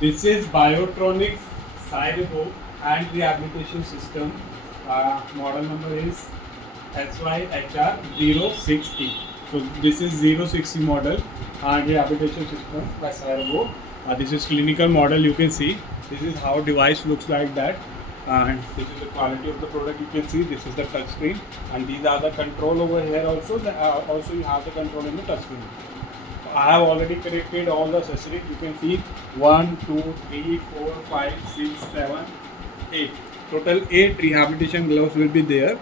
This is Biotronix Syrebo and Rehabilitation System. Model number is HR06E. So this is 060 model and Rehabilitation System by Syrebo. This is clinical model. You can see this is how device looks like that, and this is the quality of the product. You can see this is the touch screen, and these are the control over here. Also you have the control in the touch screen. I have already connected all the accessories. You can see 1, 2, 3, 4, 5, 6, 7, 8. Total 8 rehabilitation gloves will be there.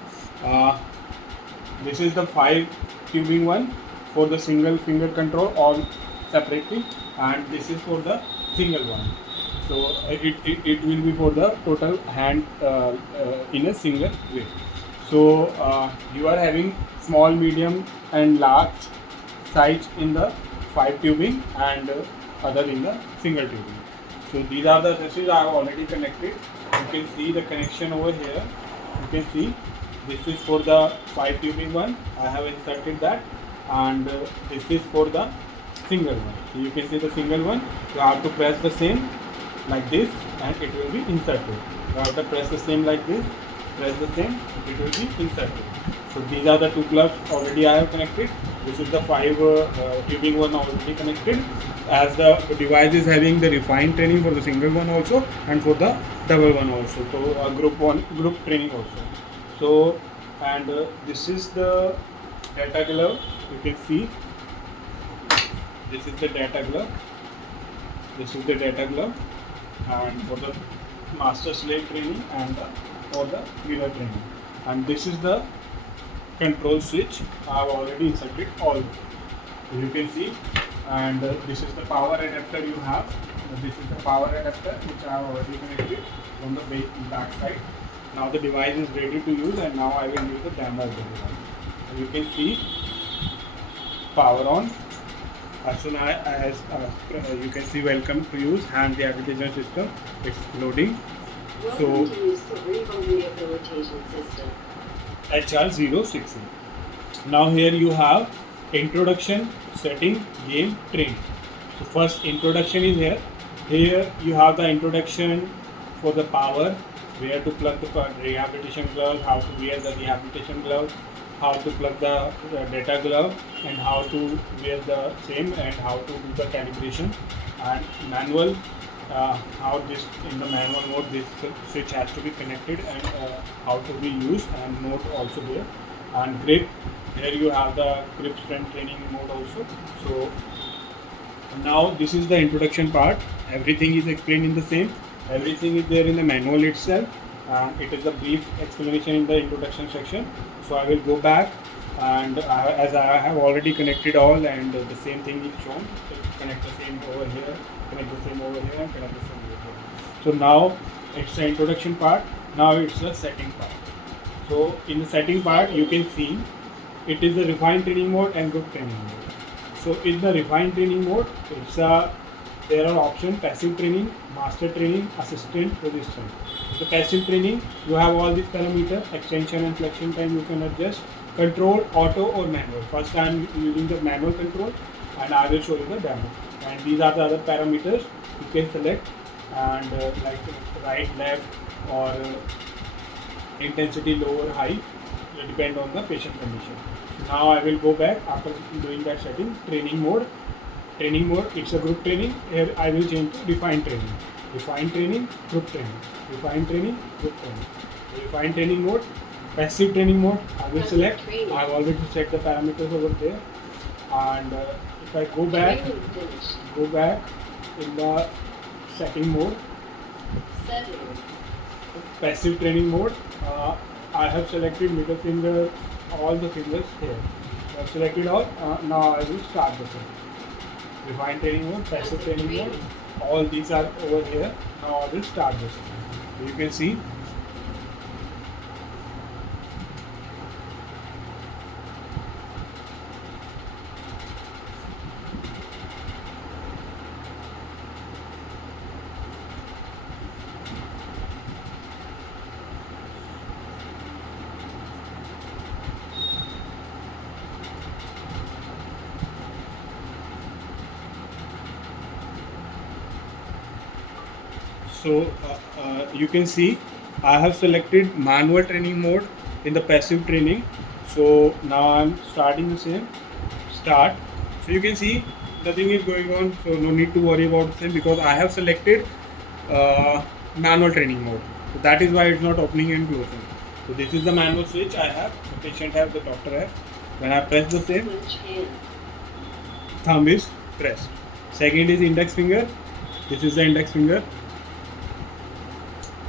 This is the 5 tubing one for the single finger control, all separately, and this is for the single one. So it will be for the total hand in a single way. So you are having small, medium, and large size in the 5 tubing and other in the single tubing. So these are the accessories I have already connected. You can see the connection over here. You can see this is for the 5 tubing one. I have inserted that, and this is for the single one. So you can see the single one. You have to press the same like this, and it will be inserted. You have to press the same like this. Press the same, it will be inserted. So these are the 2 gloves already I have connected. This is the 5 tubing one already connected, as the device is having the refined training for the single one also and for the double one also. So group training also. So and this is the data glove. You can see this is the data glove. This is the data glove, and for the master slave training and for the mirror training. And this is the control switch. I have already inserted all. So you can see, and this is the power adapter you have. This is the power adapter which I have already connected from the back side. Now the device is ready to use, and now I will use the demo of the device. So you can see power on. As soon as you can see, welcome to use hand rehabilitation system. It's loading. Welcome to use Syrebo Rehabilitation System. HR06E. Now here you have introduction, setting, game, train. So first introduction is here. Here you have the introduction for the power, where to plug the rehabilitation glove, how to wear the rehabilitation glove, how to plug the data glove, and how to wear the same, and how to do the calibration, and manual. How this in the manual mode this switch has to be connected, and how to be used, and note also there. And grip, here you have the grip strength training mode also. So now this is the introduction part. Everything is explained in the same. Everything is there in the manual itself, and it is a brief explanation in the introduction section. So I will go back, and as I have already connected all, and the same thing is shown. So connect the same over here, connect the same over here, and connect the same over here. So now it's the introduction part. Now it's the setting part. So in the setting part, you can see it is the refined training mode and group training mode. So in the refined training mode, it's there are options: passive training, master training, assistant, resistant. The passive training, you have all these parameters: extension and flexion time you can adjust, control, auto or manual. First I am using the manual control, and I will show you the demo. And these are the other parameters you can select, and like right, left, or intensity low or high, depend on the patient condition. Now I will go back after doing that setting. Training mode. Training mode, it's a group training. Here I will change to refined training. Refined training, group training. Refined training, group training. Refined training mode, passive training mode. I will select. I have already set the parameters over there. And if I go back in the setting mode, passive training mode, I have selected middle finger, all the fingers here. I have selected all. Now I will start the session. Refined training mode, passive training mode, all these are over here. Now I will start the session. So you can see So you can see I have selected manual training mode in the passive training. So now I'm starting the same. Start. So you can see nothing is going on. So no need to worry about the same because I have selected manual training mode. So that is why it's not opening and closing. So this is the manual switch I have. The patient have, the doctor have. When I press the same, Switch hand. thumb is pressed. Second is index finger. This is the index finger.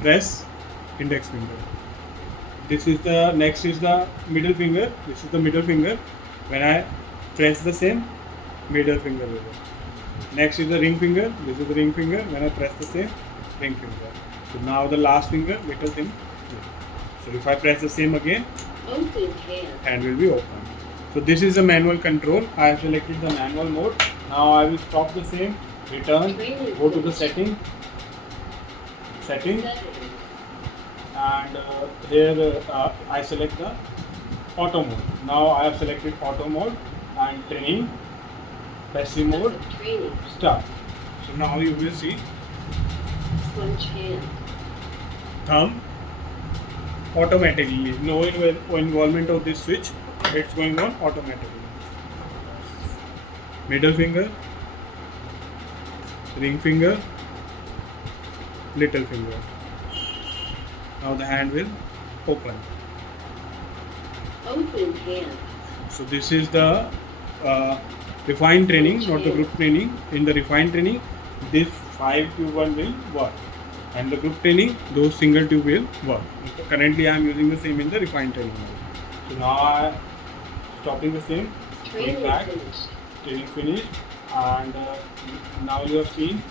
Press index finger. This is the next is the middle finger. This is the middle finger. When I press the same, middle finger will go. Next is the ring finger. This is the ring finger. When I press the same, ring finger. So now the last finger, little thing. So if I press the same again, Open hand. hand will be open. So this is the manual control. I have selected the manual mode. Now I will stop the same, return, go to the setting, Setting. and here I select the auto mode. Now I have selected auto mode and training, passive mode, Training. start. So now you will see Switch hand. thumb automatically, no involvement of this switch, it's going on automatically. Middle finger, ring finger, little finger. Now the hand will open. Open hand. So this is the refined training, not the group training. In the refined training, this 5 tube one will work, and the group training, those single tube will work. Currently, I am using the same in the refined training mode. So now I am stopping the same, going Training back, finished. training finished, and now you have seen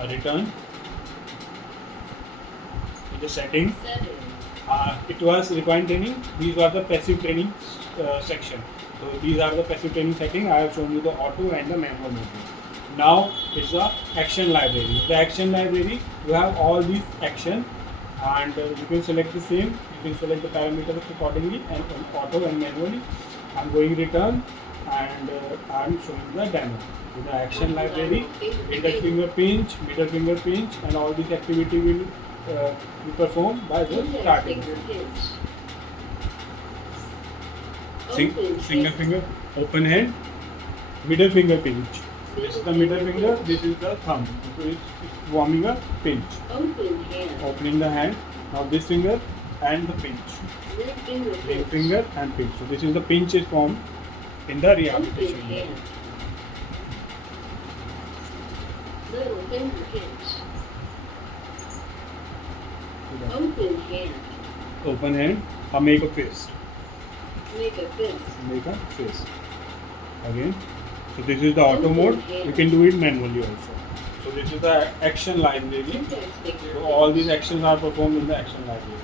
a return in the setting. Setting. It was refined training. These are the passive training section. So these are the passive training setting. I have shown you the auto and the manual movement. Now it's the action library. The action library, you have all these action, and you can select the same. You can select the parameters accordingly, and auto and manually. I'm going return, and I'm showing the demo. So the action library, index finger pinch, middle finger pinch, and all these activity will be performed by the Index starting. finger pinch. Sing, Open single hand. finger, open hand, middle finger pinch. This is the middle finger, this is the thumb. So it's forming a pinch. Open hand. Opening the hand. Now this finger and the pinch. Ring finger Ring pinch. finger and pinch. So this is the pinch is formed in the Open rehabilitation. hand. Little finger pinch. Open hand. Open hand. Make a fist. Make a fist. Make a fist. Again. So this is the auto mode. You can do it manually also. So this is the action library. Index finger So all pinch. these actions are performed in the action library.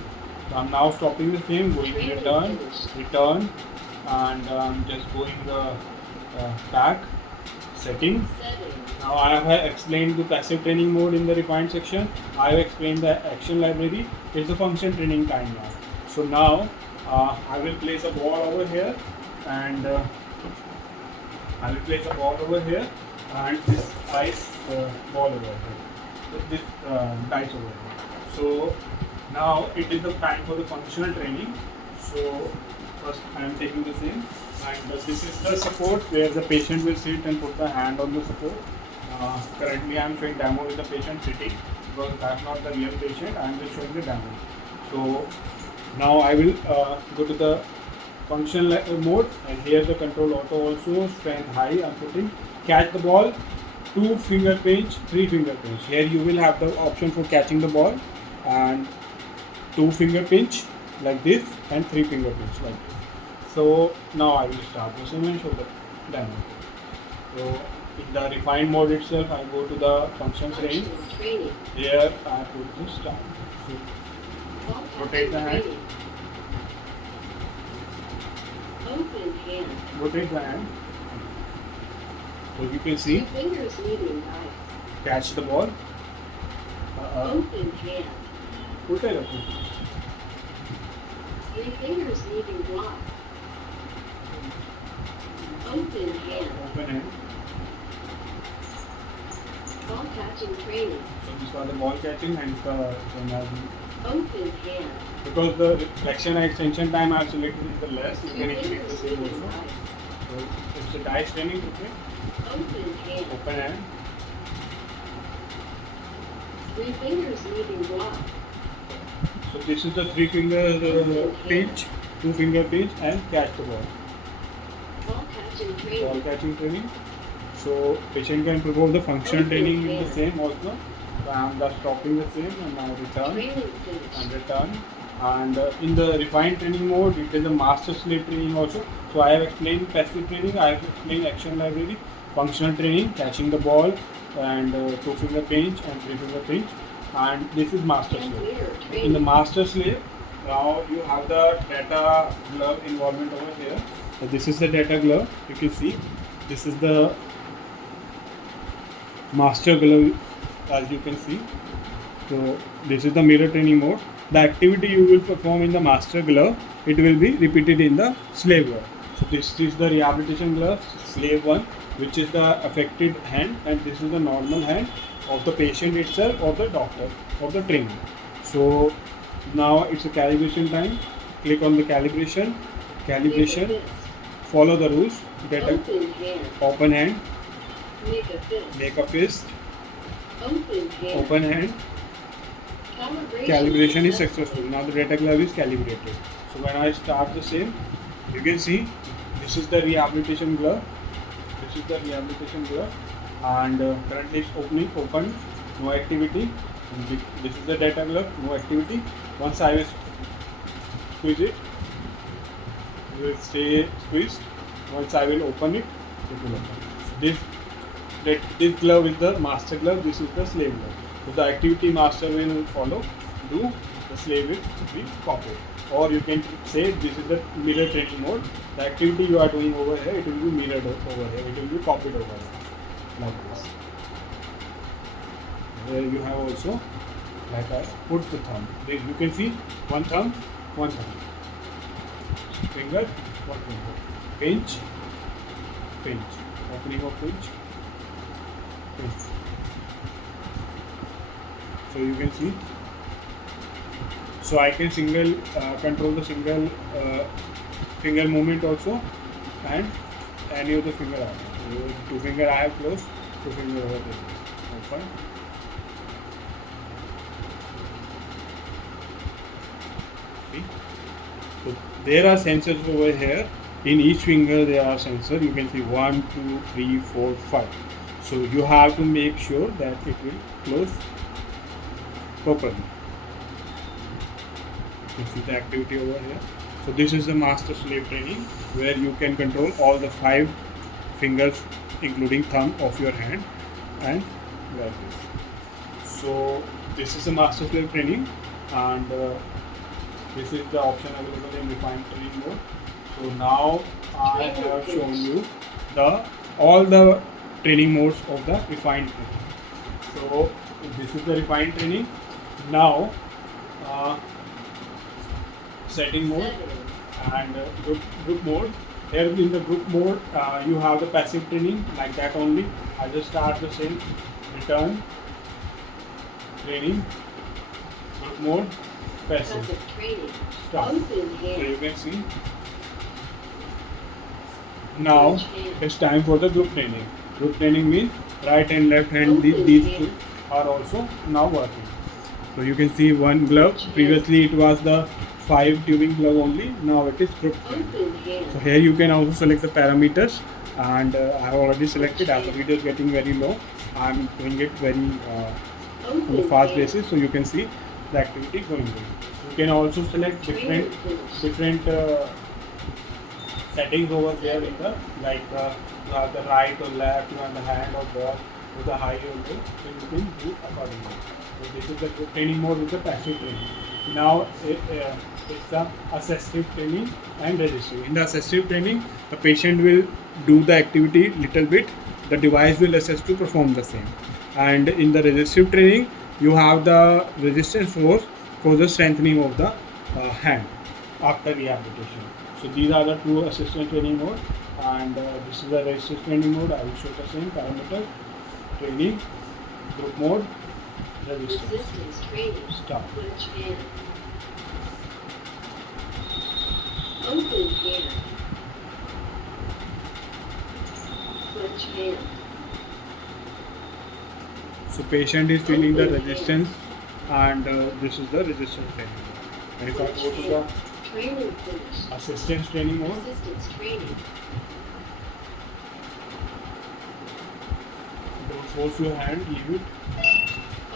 So I'm now stopping the same, going to return, and I'm just going back, setting. Setting. Now I have explained the passive training mode in the refined section. I have explained the action library. It's the function training time now. So now I will place a ball over here, and I will place a ball over here, and this dice ball over here. This dice over here. So now it is the time for the functional training. So first I am taking the same, and this is the support where the patient will sit and put the hand on the support. Currently I am showing demo with the patient sitting because that's not the real patient. I am just showing the demo. So now I will go to the function mode, and here the control auto also, strength high I'm putting. Catch the ball, 2 finger pinch, 3 finger pinch. Here you will have the option for catching the ball, and 2 finger pinch like this and 3 finger pinch like this. So now I will start the same and show the demo. So in the refined mode itself, I go to the function training. Functional training. Here I put the start. So rotate the hand. Training. Open hand. Rotate the hand. So you can see, 2 fingers meeting eyes. catch the ball. Open hand. Put it up. 3 fingers meeting block. Open hand. Open hand. Ball catching training. So this was the ball catching and the Open hand. because the flexion and extension time I have selected is the less, you Two can increase fingers the same moving also. right. So it's a dice training, okay? Open hand. Open hand. 3 fingers moving block. So this is the 3 finger pinch, 2 finger pinch and catch the ball. Ball catching Ball training. catching training. So patient can perform the functional training in the same also. So I am just stopping the same and now return Trailing pinch. and return. And in the refined training mode, it is a master slave training also. So I have explained passive training, I have explained action library, functional training, catching the ball, and 2 finger pinch and 3 finger pinch. And this is master And slave. mirror In the training. master slave, now you have the data glove involvement over here. So this is the data glove. You can see this is the master glove, as you can see. So this is the mirror training mode. The activity you will perform in the master glove, it will be repeated in the slave glove. So this is the rehabilitation glove, slave 1, which is the affected hand, and this is the normal hand of the patient itself or the doctor or the trainer. So now it's a calibration time. Click on the calibration, Make a fist. follow the rules, get a Open hand. open hand, Make a fist. make a fist, Open hand. open hand. Calibration is successful. Now the data glove is calibrated. So when I start the same, you can see this is the rehabilitation glove. This is the rehabilitation glove, and currently it's open, no activity. And this is the data glove, no activity. Once I will squeeze it, it will stay squeezed. Once I will open it, it will open. This glove is the master glove. This is the slave glove. So the activity master will follow, do, the slave will be copied. Or you can say this is the mirror training mode. The activity you are doing over here, it will be mirrored over here. It will be copied over here, like this. Here you have also, like I put the thumb. You can see one thumb, finger, one finger, pinch, opening of pinch. So you can see. So I can control the single finger movement also, and any of the finger I have. So 2 finger I have closed, 2 finger over there. Open. See? So there are sensors over here. In each finger there are sensors. You can see 1, 2, 3, 4, 5. So you have to make sure that it will close properly. You see the activity over here. So this is the master slave training, where you can control all the 5 fingers including thumb of your hand, and like this. So this is the master slave training, and this is the option available in refined training mode. So now I have shown you all the training modes of the refined training. So this is the refined training. Now setting mode and group mode. Here in the group mode, you have the passive training, like that only. I just start the same, return, training, group mode, passive, training. start. Open So hand. you can see. Now it's time for the group training. Group training means right and left hand, these two are also now working. So you can see one glove. Previously it was the 5 tubing glove only. Now it is group training. Open hand. So here you can also select the parameters, and I have already selected. As the video is getting very low, I am doing it very on the Open fast hand. basis, so you can see the activity going on. You can also select Training different settings over there in the, like you have the right or left, you have the hand or ball, or the high or low, so you can do accordingly. So this is the training mode with the passive training. Now it's the assistive training and resistive. In the assistive training, the patient will do the activity little bit, the device will assist to perform the same. And in the resistive training, you have the resistance force for the strengthening of the hand after rehabilitation. So these are the 2 assistant training mode, and this is the resistive training mode. I will show the same parameter, training, Group mode, resistance. Resistance training. Start. Switch hand. Open hand. Switch hand. So patient is feeling the resistance, and this is the resistance training. And if I go to the Training finished. assistance training mode, Assistance training. don't force your hand, leave it.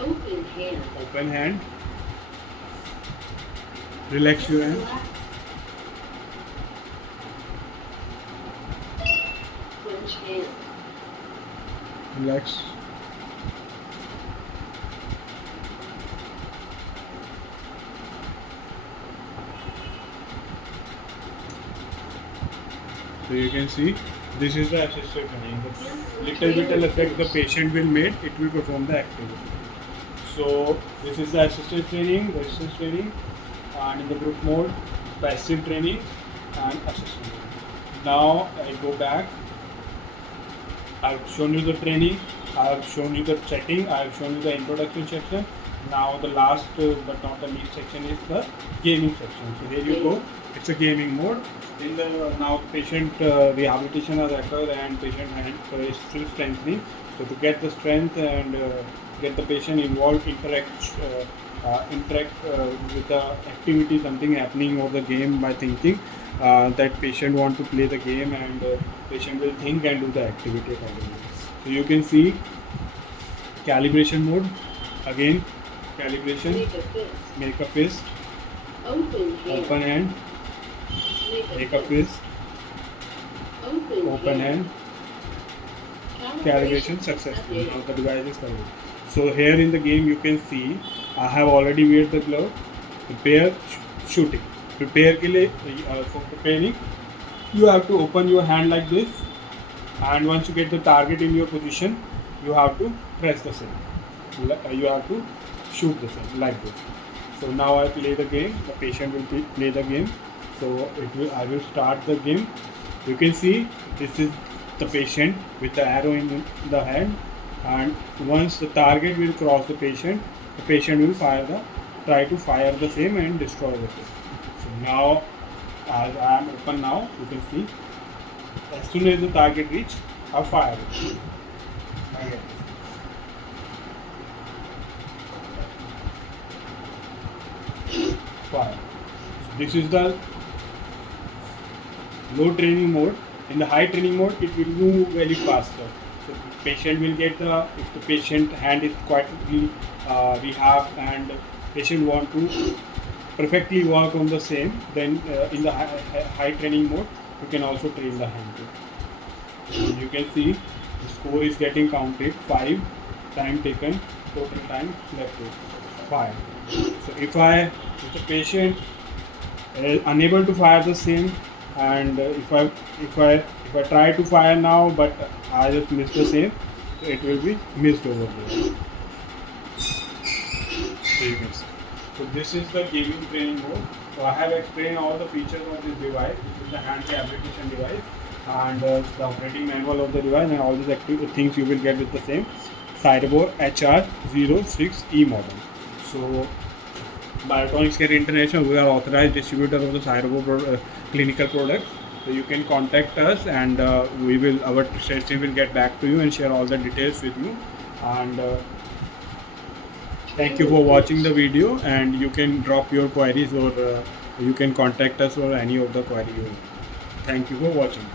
Open hand. Open hand. Relax your hand. Relax. Clench hand. Relax. So you can see this is the assisted training. The little bit effect the patient will make, it will perform the activity. So this is the assisted training, resistance training, and in the group mode, passive training and assisted training. Now I go back. I've shown you the training, I have shown you the setting, I have shown you the introduction section. Now the last but not the least section is the gaming section. So here you go. It's a gaming mode. In the now patient rehabilitation has occurred and patient hand is still strengthening. So to get the strength and get the patient involved, interact with the activity, something happening or the game by thinking. That patient want to play the game and patient will think and do the activity accordingly. So you can see calibration mode. Again, calibration. Make a fist. Make a fist. Open hand. Open hand. Make a fist. Open hand. Calibration successful. Now the device is covered. So here in the game you can see I have already wear the glove. Prepare shooting. Prepare के लिए for preparing you have to open your hand like this, and once you get the target in your position you have to press the same. You have to shoot the same like this. So now I play the game. The patient will play the game. So I will start the game. You can see this is the patient with the arrow in the hand, and once the target will cross the patient will try to fire the same and destroy the same. So now as I am open now, you can see as soon as the target reach, I fire it. Again. Fire. So this is the low training mode. In the high training mode, it will move very faster. So patient will get if the patient hand is quite rehabbed and patient want to perfectly work on the same, then in the high training mode, you can also train the hand too. So you can see the score is getting counted. 5 time taken, total time left to 5. So if the patient is unable to fire the same, and if I try to fire now but I just miss the same, it will be missed over there. So you can see. So this is the gaming training mode. So I have explained all the features of this device. This is the hand rehabilitation device, and the operating manual of the device, and all these things you will get with the same Syrebo HR06E model. So Biotronix International, we are authorized distributor of the Syrebo clinical products. So you can contact us, and our sales team will get back to you and share all the details with you. And thank you for watching the video, and you can drop your queries or you can contact us for any of the query. Thank you for watching.